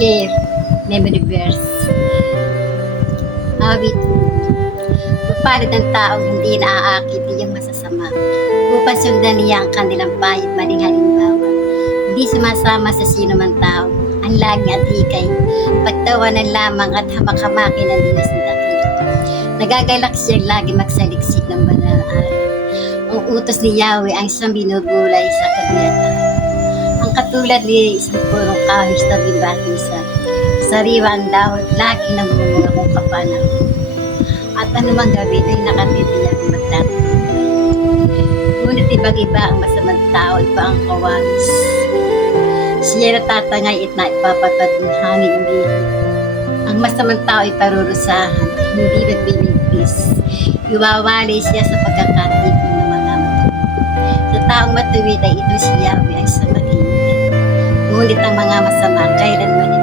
share memory verse. Awit. Pupalit ng taong hindi naaakit yung masasama. Upang sundan niya ang kanilang pahit maling halimbawa. Hindi sumasama sa sino man tao. Ang laging at hikay, pagtawanan lamang at hamak-hamakin ang dinas ng dakil. Nagagalak siyang lagi magsaliksik ng banal na araw. Ang utos ni Yahweh ang isang binubulay sa kabiyataan. Ang katulad ni isang purong kahis na bibating sa sariwa ang dahon, laging namumunga kung kapanahon. At anumang gabi ay nakatitiyak magtatagumpay. Ngunit ibang-iba ang masamang tao, iba ang kawangis. Siya natatangay at naipapatad ng hangin ulihin. Ang masamang tao ay parurusahan, hindi nagbiligpis. Iwawali siya sa pagkakatipon ng mga matuwid. Sa taong matuwid ay ito si Yahweh ay sa maghihintay. Ngunit ang mga masama kailanman